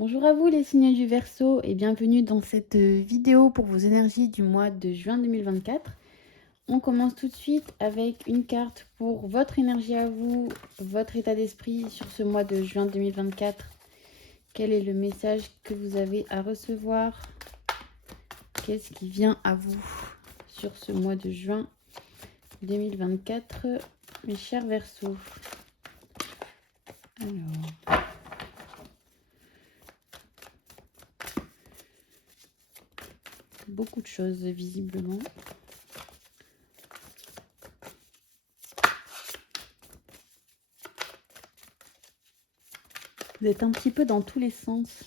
Bonjour à vous les signes du Verseau et bienvenue dans cette vidéo pour vos énergies du mois de juin 2024. On commence tout de suite avec une carte pour votre énergie à vous, votre état d'esprit sur ce mois de juin 2024. Quel est le message que vous avez à recevoir? Qu'est-ce qui vient à vous sur ce mois de juin 2024, mes chers Verseaux? Alors... beaucoup de choses visiblement. Vous êtes un petit peu dans tous les sens.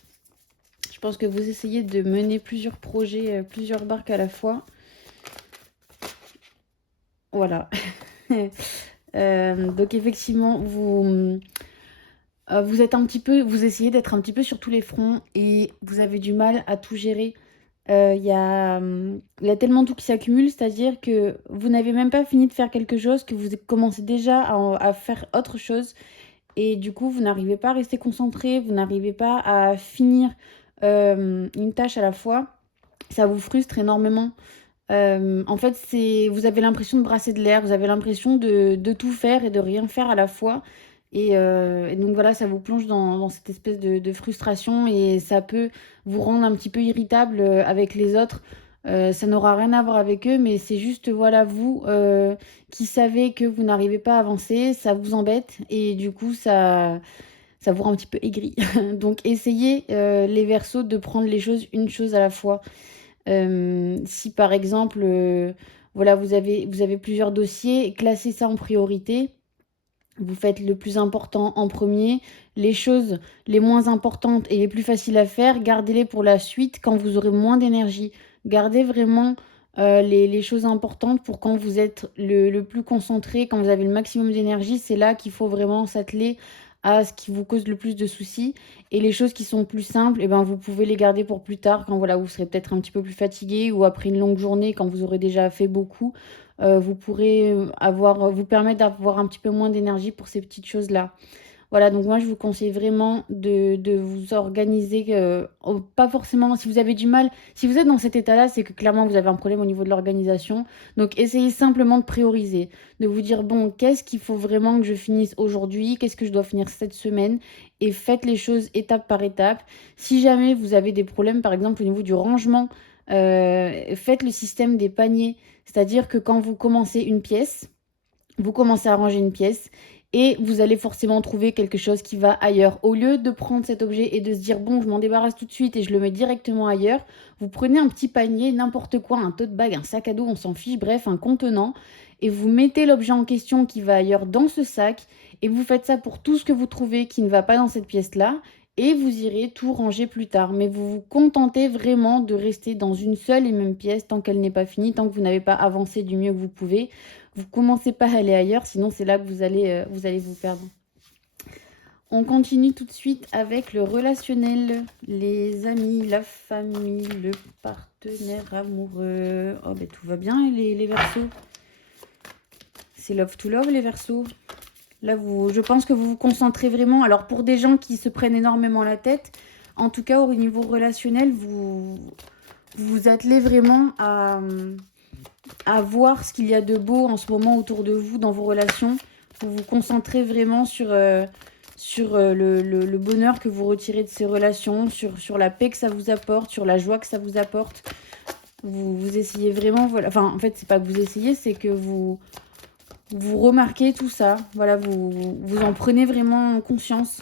Je pense que vous essayez de mener plusieurs projets, plusieurs barques à la fois. Voilà. Donc effectivement, vous êtes un petit peu, vous essayez d'être un petit peu sur tous les fronts et vous avez du mal à tout gérer. Il y a tellement tout qui s'accumule, c'est-à-dire que vous n'avez même pas fini de faire quelque chose, que vous commencez déjà à faire autre chose. Et du coup, vous n'arrivez pas à rester concentré, vous n'arrivez pas à finir une tâche à la fois. Ça vous frustre énormément. En fait, vous avez l'impression de brasser de l'air, vous avez l'impression de tout faire et de rien faire à la fois. Et donc voilà, ça vous plonge dans cette espèce de frustration et ça peut vous rendre un petit peu irritable avec les autres. Ça n'aura rien à voir avec eux, mais c'est juste, voilà, vous qui savez que vous n'arrivez pas à avancer, ça vous embête et du coup, ça vous rend un petit peu aigri. Donc essayez, les Verseaux, de prendre les choses une chose à la fois. Si par exemple, voilà, vous avez plusieurs dossiers, classez ça en priorité. Vous faites le plus important en premier. Les choses les moins importantes et les plus faciles à faire, gardez-les pour la suite quand vous aurez moins d'énergie. Gardez vraiment les choses importantes pour quand vous êtes le plus concentré, quand vous avez le maximum d'énergie. C'est là qu'il faut vraiment s'atteler à ce qui vous cause le plus de soucis. Et les choses qui sont plus simples, eh ben, vous pouvez les garder pour plus tard, quand voilà, vous serez peut-être un petit peu plus fatigué ou après une longue journée, quand vous aurez déjà fait beaucoup. Vous pourrez vous permettre d'avoir un petit peu moins d'énergie pour ces petites choses-là. Voilà, donc moi je vous conseille vraiment de vous organiser, pas forcément, si vous avez du mal, si vous êtes dans cet état-là, c'est que clairement vous avez un problème au niveau de l'organisation. Donc essayez simplement de prioriser, de vous dire, bon, qu'est-ce qu'il faut vraiment que je finisse aujourd'hui, qu'est-ce que je dois finir cette semaine, et faites les choses étape par étape. Si jamais vous avez des problèmes, par exemple au niveau du rangement, faites le système des paniers, c'est-à-dire que quand vous commencez une pièce, vous commencez à ranger une pièce et vous allez forcément trouver quelque chose qui va ailleurs. Au lieu de prendre cet objet et de se dire, bon, je m'en débarrasse tout de suite et je le mets directement ailleurs, vous prenez un petit panier, n'importe quoi, un tote bag, un sac à dos, on s'en fiche, bref, un contenant, et vous mettez l'objet en question qui va ailleurs dans ce sac, et vous faites ça pour tout ce que vous trouvez qui ne va pas dans cette pièce-là, et vous irez tout ranger plus tard. Mais vous vous contentez vraiment de rester dans une seule et même pièce tant qu'elle n'est pas finie, tant que vous n'avez pas avancé du mieux que vous pouvez. Vous commencez pas à aller ailleurs, sinon c'est là que vous allez vous perdre. On continue tout de suite avec le relationnel, les amis, la famille, le partenaire amoureux. Oh ben tout va bien les Verseaux. C'est love to love les Verseaux. Là, je pense que vous vous concentrez vraiment. Alors pour des gens qui se prennent énormément la tête, en tout cas au niveau relationnel, vous vous attelez vraiment à voir ce qu'il y a de beau en ce moment autour de vous dans vos relations. Vous vous concentrez vraiment sur le bonheur que vous retirez de ces relations, sur la paix que ça vous apporte, sur la joie que ça vous apporte. Vous essayez vraiment, voilà. Enfin, en fait, c'est pas que vous essayez, c'est que vous remarquez tout ça. Voilà, vous en prenez vraiment conscience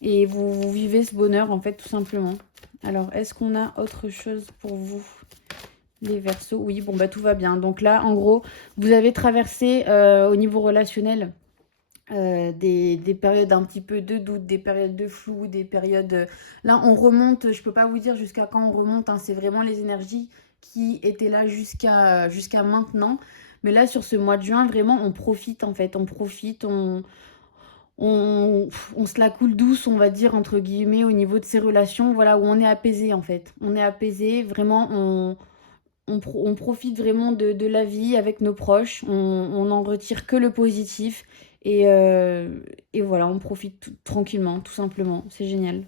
et vous vivez ce bonheur, en fait, tout simplement. Alors, est-ce qu'on a autre chose pour vous, les Verseaux? Oui, bon, bah tout va bien. Donc là, en gros, vous avez traversé au niveau relationnel des périodes un petit peu de doute, des périodes de flou, des périodes... Là, on remonte, je peux pas vous dire jusqu'à quand on remonte, hein, c'est vraiment les énergies qui étaient là jusqu'à maintenant. Mais là, sur ce mois de juin, vraiment, on profite, en fait. On profite, on se la coule douce, on va dire, entre guillemets, au niveau de ces relations, voilà, où on est apaisé, en fait. On est apaisé, vraiment, on profite vraiment de la vie avec nos proches, on n'en retire que le positif et voilà, on profite tranquillement, tout simplement, c'est génial.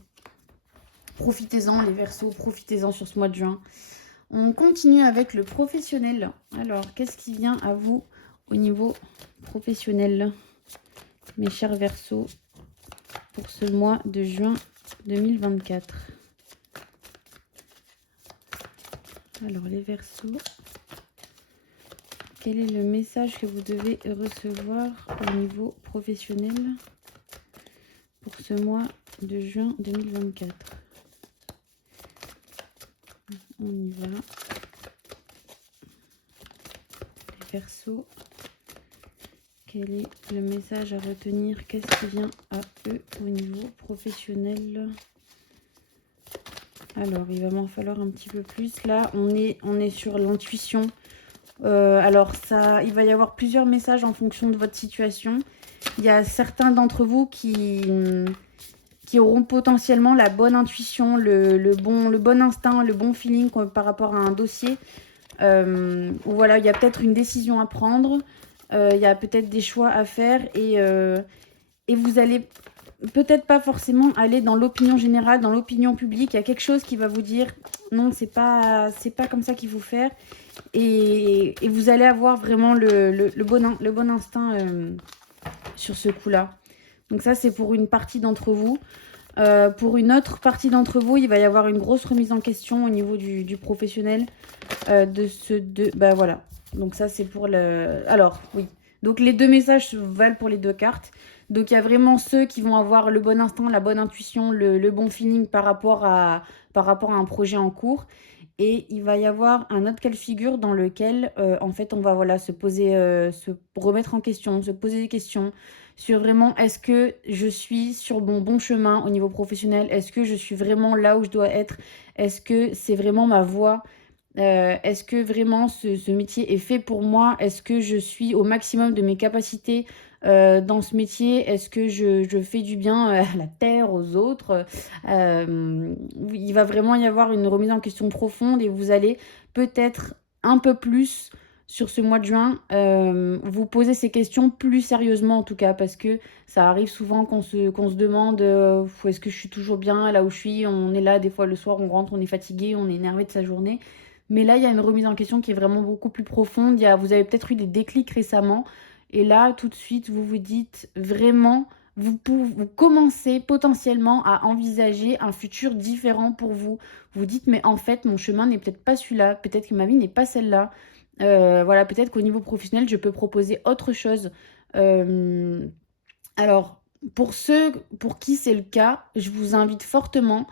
Profitez-en les Verseaux, profitez-en sur ce mois de juin. On continue avec le professionnel. Alors, qu'est-ce qui vient à vous au niveau professionnel, mes chers Verseaux, pour ce mois de juin 2024? Alors, les Verseaux, quel est le message que vous devez recevoir au niveau professionnel pour ce mois de juin 2024? On y va. Les Verseaux, quel est le message à retenir? Qu'est-ce qui vient à eux au niveau professionnel? Alors, il va m'en falloir un petit peu plus. Là, on est sur l'intuition. Alors, il va y avoir plusieurs messages en fonction de votre situation. Il y a certains d'entre vous qui auront potentiellement la bonne intuition, le bon instinct, le bon feeling par rapport à un dossier. Voilà, il y a peut-être une décision à prendre. Il y a peut-être des choix à faire. Et vous allez peut-être pas forcément aller dans l'opinion générale, dans l'opinion publique. Il y a quelque chose qui va vous dire non, c'est pas comme ça qu'il faut faire. Et vous allez avoir vraiment le bon instinct sur ce coup-là. Donc ça, c'est pour une partie d'entre vous. Pour une autre partie d'entre vous, il va y avoir une grosse remise en question au niveau du professionnel. Bah voilà. Donc ça, c'est pour le... Alors, oui. Donc les deux messages valent pour les deux cartes. Donc il y a vraiment ceux qui vont avoir le bon instinct, la bonne intuition, le bon feeling par rapport à un projet en cours. Et il va y avoir un autre cas de figure dans lequel, en fait, on va voilà, se remettre en question, se poser des questions sur vraiment est-ce que je suis sur mon bon chemin au niveau professionnel? Est-ce que je suis vraiment là où je dois être? Est-ce que c'est vraiment ma voie? Est-ce que vraiment ce métier est fait pour moi? Est-ce que je suis au maximum de mes capacités dans ce métier? Est-ce que je fais du bien à la terre, aux autres? Il va vraiment y avoir une remise en question profonde et vous allez peut-être un peu plus sur ce mois de juin vous poser ces questions plus sérieusement en tout cas, parce que ça arrive souvent qu'on se demande est-ce que je suis toujours bien là où je suis? On est là des fois le soir, on rentre, on est fatigué, on est énervé de sa journée. Mais là, il y a une remise en question qui est vraiment beaucoup plus profonde. Vous avez peut-être eu des déclics récemment. Et là, tout de suite, vous vous dites vraiment, vous commencez potentiellement à envisager un futur différent pour vous. Vous dites, mais en fait, mon chemin n'est peut-être pas celui-là. Peut-être que ma vie n'est pas celle-là. Voilà, peut-être qu'au niveau professionnel, je peux proposer autre chose. Alors, pour ceux pour qui c'est le cas, je vous invite fortement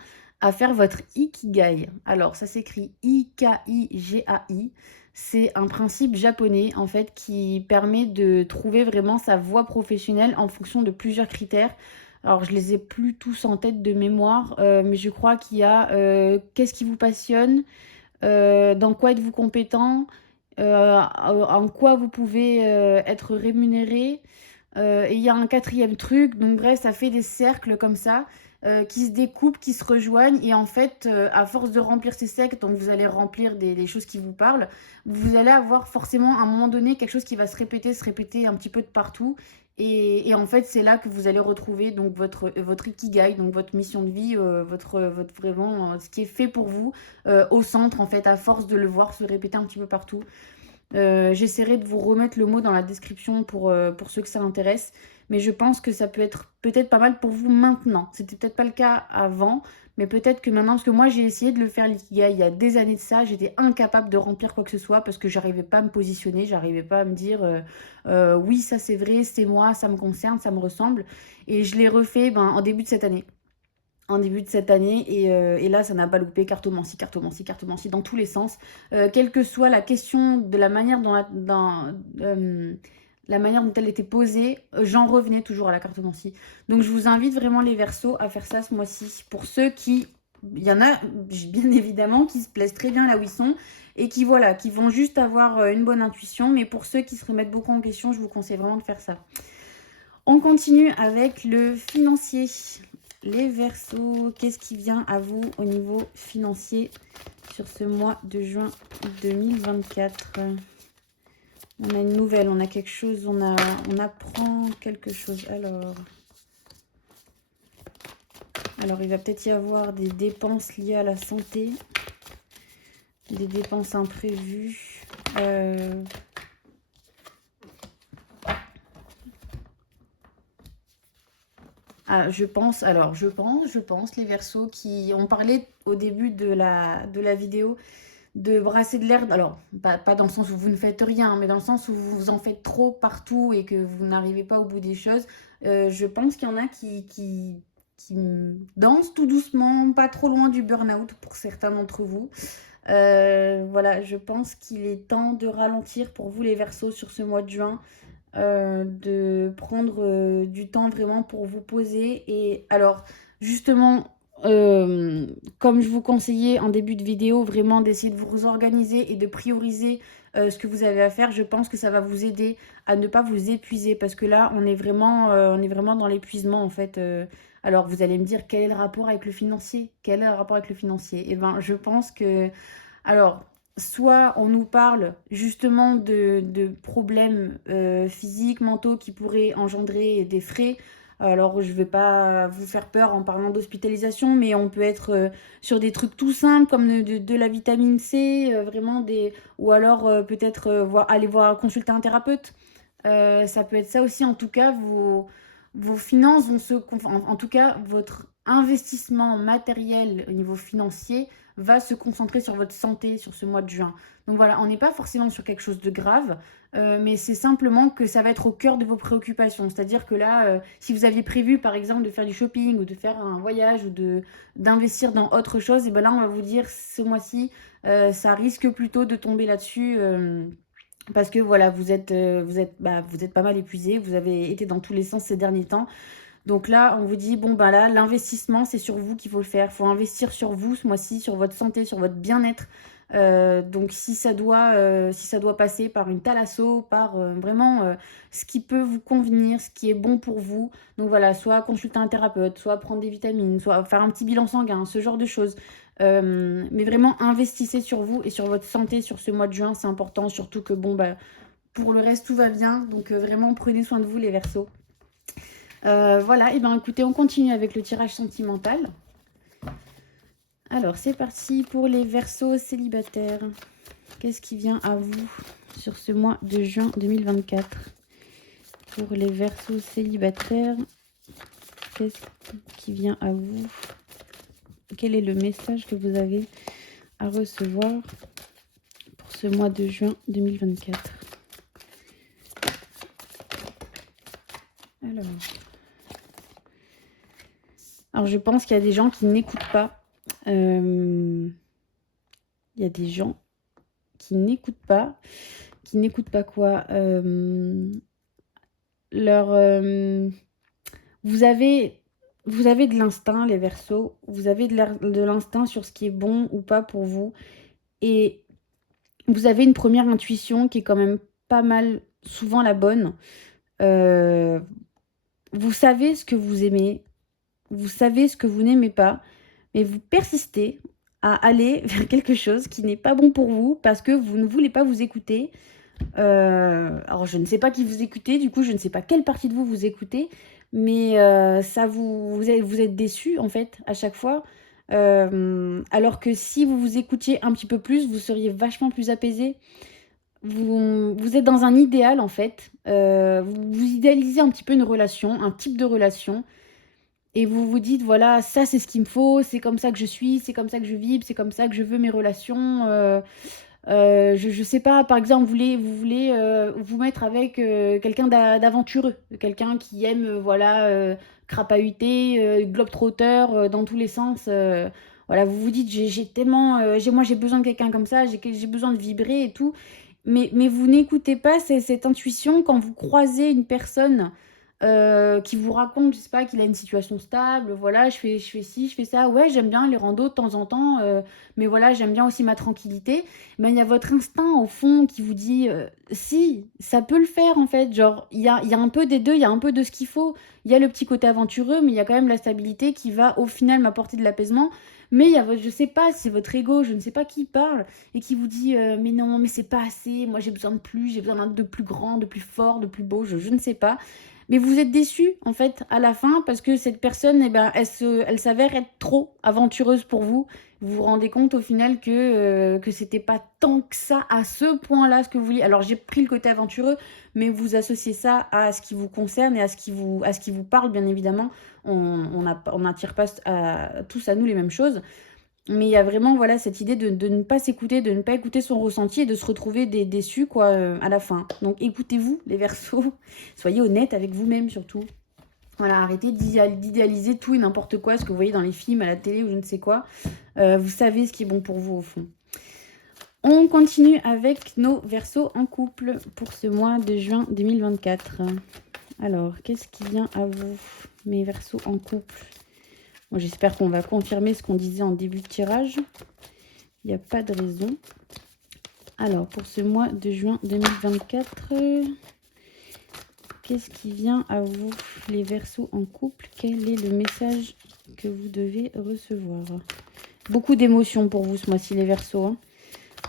à faire votre Ikigai. Alors, ça s'écrit I-K-I-G-A-I. C'est un principe japonais, en fait, qui permet de trouver vraiment sa voie professionnelle en fonction de plusieurs critères. Alors, je les ai plus tous en tête de mémoire, mais je crois qu'il y a qu'est-ce qui vous passionne, dans quoi êtes-vous compétent, en quoi vous pouvez être rémunéré. Et il y a un quatrième truc, donc bref, ça fait des cercles comme ça, qui se découpent, qui se rejoignent. Et en fait, à force de remplir ces cercles, donc vous allez remplir des choses qui vous parlent, vous allez avoir forcément à un moment donné quelque chose qui va se répéter un petit peu de partout. Et en fait, c'est là que vous allez retrouver donc votre ikigai, donc votre mission de vie, votre vraiment ce qui est fait pour vous au centre, en fait, à force de le voir se répéter un petit peu partout. J'essaierai de vous remettre le mot dans la description pour ceux que ça intéresse. Mais je pense que ça peut être peut-être pas mal pour vous maintenant. C'était peut-être pas le cas avant, mais peut-être que maintenant, parce que moi j'ai essayé de le faire l'ikigai il y a des années de ça, j'étais incapable de remplir quoi que ce soit parce que j'arrivais pas à me positionner, j'arrivais pas à me dire oui, ça c'est vrai, c'est moi, ça me concerne, ça me ressemble. Et je l'ai refait en début de cette année. Et là ça n'a pas loupé, cartomancie, cartomancie, cartomancie dans tous les sens. Quelle que soit la question de la manière la manière dont elle était posée, j'en revenais toujours à la cartomancie. Donc je vous invite vraiment les Verseaux à faire ça ce mois-ci. Pour ceux qui, il y en a bien évidemment qui se plaisent très bien là où ils sont et qui voilà, qui vont juste avoir une bonne intuition. Mais pour ceux qui se remettent beaucoup en question, je vous conseille vraiment de faire ça. On continue avec le financier. Les Verseaux, qu'est-ce qui vient à vous au niveau financier sur ce mois de juin 2024? On a une nouvelle, on a quelque chose, on apprend quelque chose. Alors, Alors, il va peut-être y avoir des dépenses liées à la santé, des dépenses imprévues. Ah, je pense, les Verseaux qui ont parlé au début de la vidéo de brasser de l'air. Alors, pas dans le sens où vous ne faites rien, mais dans le sens où vous en faites trop partout et que vous n'arrivez pas au bout des choses. Je pense qu'il y en a qui dansent tout doucement, pas trop loin du burn-out pour certains d'entre vous. Voilà, je pense qu'il est temps de ralentir pour vous les Verseaux sur ce mois de juin. De prendre du temps vraiment pour vous poser. Et alors, justement, comme je vous conseillais en début de vidéo, vraiment d'essayer de vous organiser et de prioriser ce que vous avez à faire, je pense que ça va vous aider à ne pas vous épuiser parce que là, on est vraiment dans l'épuisement en fait. Alors, vous allez me dire, quel est le rapport avec le financier? Quel est le rapport avec le financier? Eh ben, je pense que alors, soit on nous parle justement de problèmes physiques, mentaux qui pourraient engendrer des frais. Alors, je ne vais pas vous faire peur en parlant d'hospitalisation, mais on peut être sur des trucs tout simples comme de la vitamine C, vraiment des, ou alors peut-être aller voir, consulter un thérapeute. Ça peut être ça aussi. En tout cas, vos finances vont en tout cas, votre investissement matériel au niveau financier va se concentrer sur votre santé sur ce mois de juin. Donc voilà, on n'est pas forcément sur quelque chose de grave, mais c'est simplement que ça va être au cœur de vos préoccupations. C'est-à-dire que là, si vous aviez prévu par exemple de faire du shopping ou de faire un voyage ou d'investir dans autre chose, et ben là on va vous dire ce mois-ci, ça risque plutôt de tomber là-dessus. Parce que voilà, vous êtes pas mal épuisé, vous avez été dans tous les sens ces derniers temps. Donc là, on vous dit, bon, bah là, l'investissement, c'est sur vous qu'il faut le faire. Il faut investir sur vous ce mois-ci, sur votre santé, sur votre bien-être. Donc si ça doit passer par une thalasso, par vraiment ce qui peut vous convenir, ce qui est bon pour vous. Donc voilà, soit consulter un thérapeute, soit prendre des vitamines, soit faire un petit bilan sanguin, ce genre de choses. Mais vraiment, investissez sur vous et sur votre santé sur ce mois de juin, c'est important. Surtout que bon, bah, pour le reste, tout va bien. Donc vraiment, prenez soin de vous les Verseaux. Voilà, et ben écoutez, on continue avec le tirage sentimental. Alors, c'est parti pour les Verseaux célibataires. Qu'est-ce qui vient à vous sur ce mois de juin 2024? Pour les Verseaux célibataires, qu'est-ce qui vient à vous? Quel est le message que vous avez à recevoir pour ce mois de juin 2024? Alors, je pense qu'il y a des gens qui n'écoutent pas. Il y a des gens qui n'écoutent pas. Qui n'écoutent pas quoi? Vous avez de l'instinct, les Verseaux. Vous avez de l'instinct sur ce qui est bon ou pas pour vous. Et vous avez une première intuition qui est quand même pas mal, souvent la bonne. Vous savez ce que vous aimez. Vous savez ce que vous n'aimez pas. Mais vous persistez à aller vers quelque chose qui n'est pas bon pour vous parce que vous ne voulez pas vous écouter. Alors, je ne sais pas qui vous écoutez, du coup, je ne sais pas quelle partie de vous vous écoutez, mais vous êtes déçus, en fait, à chaque fois. Alors que si vous vous écoutiez un petit peu plus, vous seriez vachement plus apaisé. Vous êtes dans un idéal, en fait. Vous idéalisez un petit peu une relation, un type de relation. Et vous vous dites, voilà, ça c'est ce qu'il me faut, c'est comme ça que je suis, c'est comme ça que je vibre, c'est comme ça que je veux mes relations. Je sais pas, par exemple, vous voulez vous mettre avec quelqu'un d'aventureux, quelqu'un qui aime, voilà, crapahuter, globe-trotter dans tous les sens. Voilà, vous vous dites, j'ai tellement, moi j'ai besoin de quelqu'un comme ça, j'ai besoin de vibrer et tout. Mais vous n'écoutez pas cette intuition quand vous croisez une personne qui vous raconte, je sais pas, qu'il a une situation stable, voilà, je fais ci, je fais ça, ouais, j'aime bien les randos de temps en temps, mais voilà, j'aime bien aussi ma tranquillité. Ben, il y a votre instinct au fond qui vous dit, si, ça peut le faire en fait, genre, il y a un peu des deux, il y a un peu de ce qu'il faut. Il y a le petit côté aventureux, mais il y a quand même la stabilité qui va au final m'apporter de l'apaisement. Mais il y a je sais pas, c'est votre ego, je ne sais pas qui parle, et qui vous dit, mais non, mais c'est pas assez, moi j'ai besoin de plus, j'ai besoin d'un de plus grand, de plus fort, de plus beau, je ne sais pas. Mais vous êtes déçus, en fait, à la fin, parce que cette personne, eh ben, elle s'avère être trop aventureuse pour vous. Vous vous rendez compte, au final, que c'était pas tant que ça, à ce point-là, ce que vous vouliez. Alors, j'ai pris le côté aventureux, mais vous associez ça à ce qui vous concerne et à ce qui vous parle, bien évidemment. On n'attire pas tous à nous les mêmes choses. Mais il y a vraiment, voilà, cette idée de ne pas s'écouter, de ne pas écouter son ressenti et de se retrouver déçu, quoi, à la fin. Donc, écoutez-vous, les Verseaux. Soyez honnêtes avec vous-même, surtout. Voilà, arrêtez d'idéaliser tout et n'importe quoi, ce que vous voyez dans les films, à la télé ou je ne sais quoi. Vous savez ce qui est bon pour vous, au fond. On continue avec nos Verseaux en couple pour ce mois de juin 2024. Alors, qu'est-ce qui vient à vous, mes Verseaux en couple? Bon, j'espère qu'on va confirmer ce qu'on disait en début de tirage. Il n'y a pas de raison. Alors, pour ce mois de juin 2024, qu'est-ce qui vient à vous, les Verseaux en couple? Quel est le message que vous devez recevoir? Beaucoup d'émotions pour vous ce mois-ci, les Verseaux. Hein.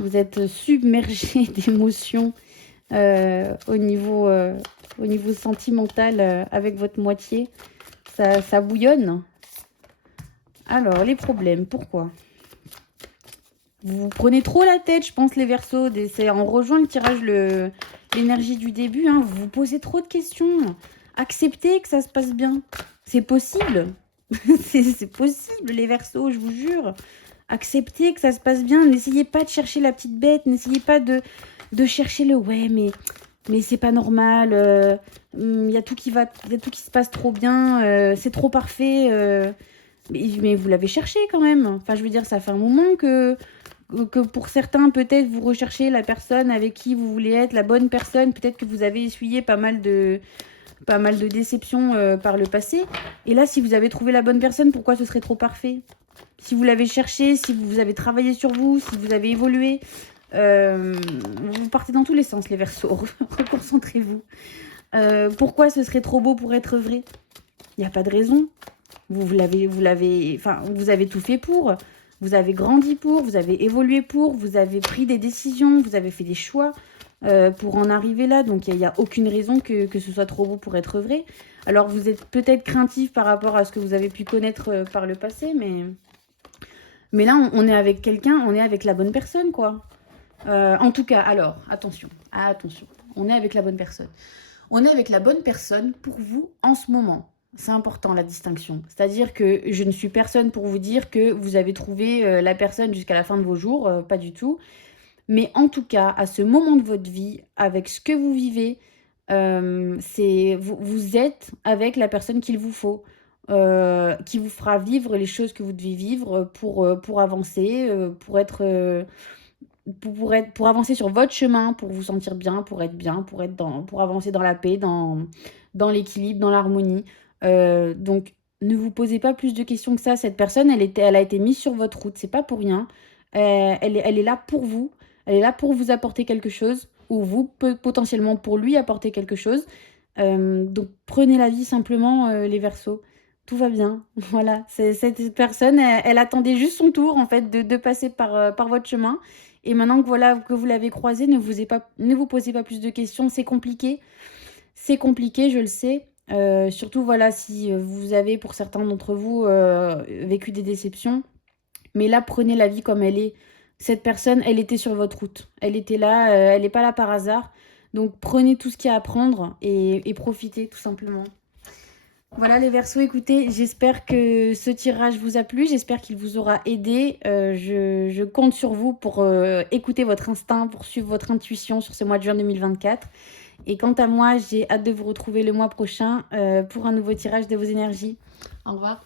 Vous êtes submergés d'émotions au niveau sentimental avec votre moitié. Ça bouillonne. Alors, les problèmes, pourquoi? Vous prenez trop la tête, je pense, les Verseaux. On rejoint le tirage, l'énergie du début. Hein. Vous vous posez trop de questions. Acceptez que ça se passe bien. C'est possible. C'est possible, les Verseaux, je vous jure. Acceptez que ça se passe bien. N'essayez pas de chercher la petite bête. N'essayez pas de chercher le « ouais, mais c'est pas normal. Il y a tout qui se passe trop bien. C'est trop parfait. Mais vous l'avez cherché quand même. Enfin, je veux dire, ça fait un moment que pour certains, peut-être, vous recherchez la personne avec qui vous voulez être, la bonne personne. Peut-être que vous avez essuyé pas mal de déceptions par le passé. Et là, si vous avez trouvé la bonne personne, pourquoi ce serait trop parfait? Si vous l'avez cherché, si vous avez travaillé sur vous, si vous avez évolué, vous partez dans tous les sens, les Verseaux. Reconcentrez-vous. Pourquoi ce serait trop beau pour être vrai? Il n'y a pas de raison. Vous avez tout fait pour, vous avez grandi pour, vous avez évolué pour, vous avez pris des décisions, vous avez fait des choix pour en arriver là. Donc, il n'y a aucune raison que ce soit trop beau pour être vrai. Alors, vous êtes peut-être craintif par rapport à ce que vous avez pu connaître par le passé, mais là, on est avec quelqu'un, on est avec la bonne personne, quoi. En tout cas, alors, attention, on est avec la bonne personne. On est avec la bonne personne pour vous en ce moment. C'est important, la distinction. C'est-à-dire que je ne suis personne pour vous dire que vous avez trouvé la personne jusqu'à la fin de vos jours, pas du tout. Mais en tout cas, à ce moment de votre vie, avec ce que vous vivez, vous êtes avec la personne qu'il vous faut, qui vous fera vivre les choses que vous devez vivre pour avancer, pour avancer sur votre chemin, pour vous sentir bien, pour avancer dans la paix, dans l'équilibre, dans l'harmonie. Donc, ne vous posez pas plus de questions que ça. Cette personne, elle a été mise sur votre route. C'est pas pour rien. Elle est là pour vous. Elle est là pour vous apporter quelque chose, ou vous, potentiellement, pour lui apporter quelque chose. Donc, prenez la vie simplement, les Verseaux. Tout va bien. Voilà. Cette personne, elle attendait juste son tour, en fait, de passer par votre chemin. Et maintenant que, voilà, que vous l'avez croisé, ne vous posez pas plus de questions. C'est compliqué. C'est compliqué, je le sais. Surtout, voilà, si vous avez, pour certains d'entre vous, vécu des déceptions. Mais là, prenez la vie comme elle est. Cette personne, elle était sur votre route. Elle était là, elle n'est pas là par hasard. Donc, prenez tout ce qu'il y a à prendre et profitez, tout simplement. Voilà, les Verseaux, écoutez, j'espère que ce tirage vous a plu. J'espère qu'il vous aura aidé. Je compte sur vous pour écouter votre instinct, pour suivre votre intuition sur ce mois de juin 2024. Et quant à moi, j'ai hâte de vous retrouver le mois prochain pour un nouveau tirage de vos énergies. Au revoir.